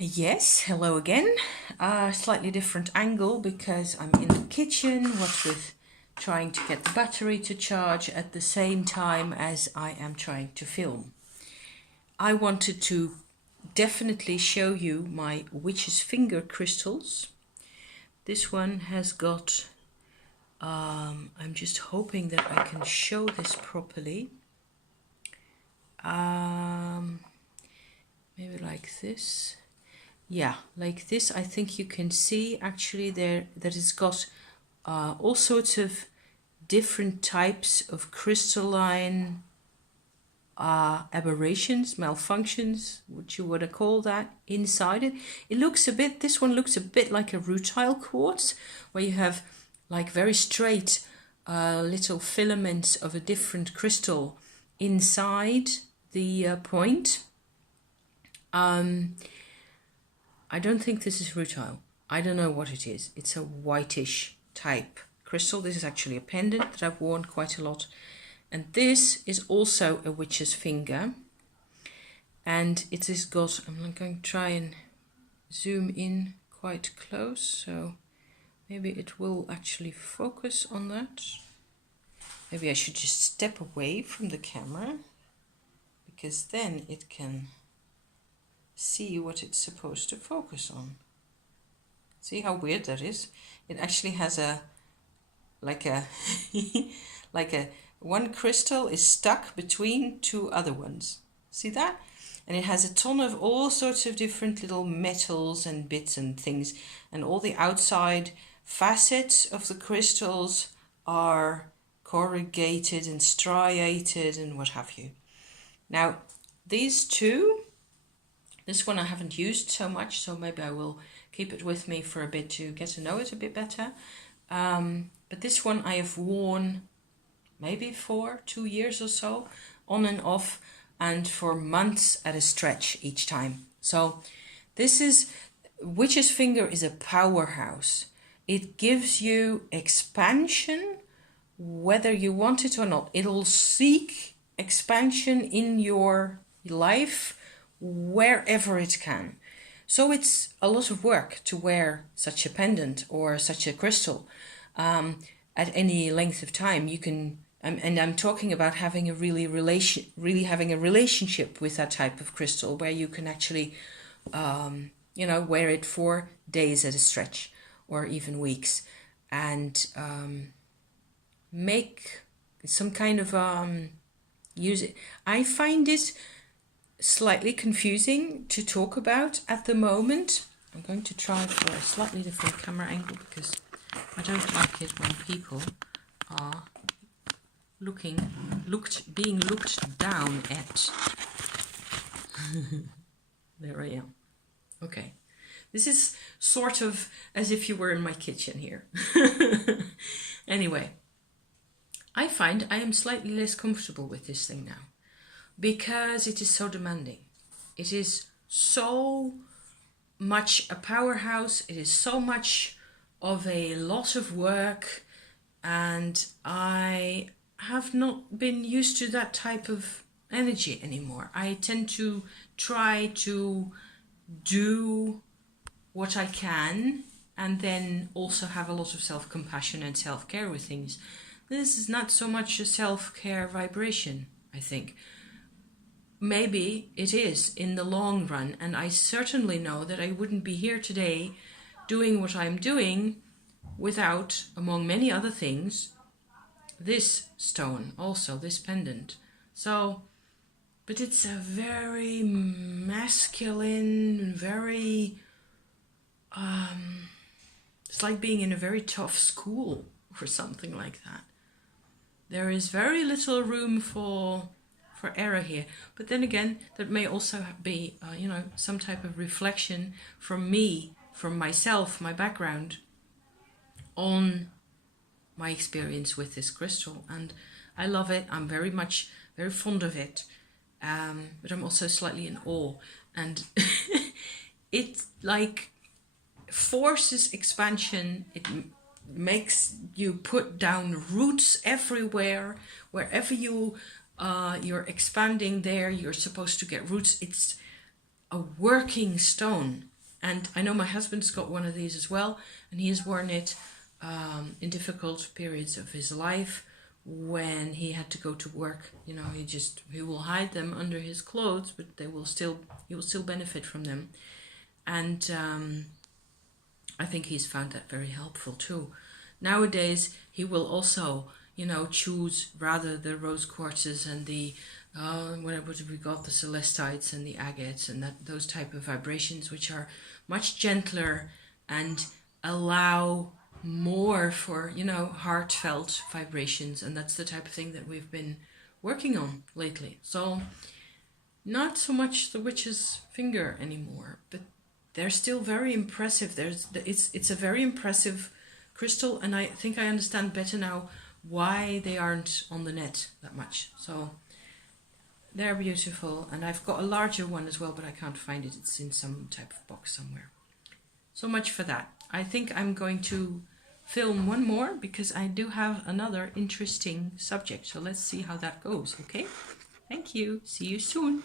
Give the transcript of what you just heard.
Yes, hello again. Slightly different angle because I'm in the kitchen, what with trying to get the battery to charge at the same time as I am trying to film. I wanted to definitely show you my witch's finger crystals. This one has got, I'm just hoping that I can show this properly. Maybe like this. Yeah, like this. I think you can see actually there that it's got all sorts of different types of crystalline aberrations, malfunctions, what you would call that, inside it. It looks a bit, this one looks a bit like a rutile quartz, where you have like very straight little filaments of a different crystal inside the point. I don't think this is rutile. I don't know what it is. It's a whitish type crystal. This is actually a pendant that I've worn quite a lot. And this is also a witch's finger. And it has got, I'm going to try and zoom in quite close. So maybe it will actually focus on that. Maybe I should just step away from the camera, because then it can see what it's supposed to focus on. See how weird that is? It actually has a like a one crystal is stuck between two other ones. See that? And it has a ton of all sorts of different little metals and bits and things, and all the outside facets of the crystals are corrugated and striated and what have you. Now these two, this one I haven't used so much, so maybe I will keep it with me for a bit to get to know it a bit better. But this one I have worn maybe for 2 years or so, on and off, and for months at a stretch each time. So this is, witch's finger is a powerhouse. It gives you expansion, whether you want it or not. It'll seek expansion in your life wherever it can. So it's a lot of work to wear such a pendant or such a crystal at any length of time. You can, and I'm talking about having a really having a relationship with that type of crystal, where you can actually, wear it for days at a stretch, or even weeks, and make some kind of use it. I find it slightly confusing to talk about at the moment. I'm going to try for a slightly different camera angle, because I don't like it when people are being looked down at. There I am. Okay. This is sort of as if you were in my kitchen here. Anyway, I find I am slightly less comfortable with this thing now, because it is so demanding. It is so much a powerhouse. It is so much of a lot of work, and I have not been used to that type of energy anymore. I tend to try to do what I can, and then also have a lot of self-compassion and self-care with things. This is not so much a self-care vibration, I think. Maybe it is in the long run, and I certainly know that I wouldn't be here today doing what I'm doing without, among many other things, this stone, also this pendant. So, but it's a very masculine, very, it's like being in a very tough school or something like that. There is very little room for error here. But then again, that may also be, some type of reflection from me, from myself, my background, on my experience with this crystal. And I love it. I'm very fond of it. But I'm also slightly in awe. And it like forces expansion. It makes you put down roots everywhere. Wherever you're expanding there, you're supposed to get roots. It's a working stone. And I know my husband's got one of these as well, and he has worn it in difficult periods of his life when he had to go to work. You know, he will hide them under his clothes, but he will still benefit from them. And I think he's found that very helpful too. Nowadays, he will also, you know, choose rather the rose quartzes and the what have we got, the celestites and the agates and those type of vibrations, which are much gentler and allow more for, you know, heartfelt vibrations. And that's the type of thing that we've been working on lately. So not so much the witch's finger anymore, but they're still very impressive. It's a very impressive crystal, and I think I understand better now why they aren't on the net that much. So they're beautiful, and I've got a larger one as well, but I can't find it. It's in some type of box somewhere. So much for that. I think I'm going to film one more because I do have another interesting subject. So let's see how that goes, okay? Thank you. See you soon.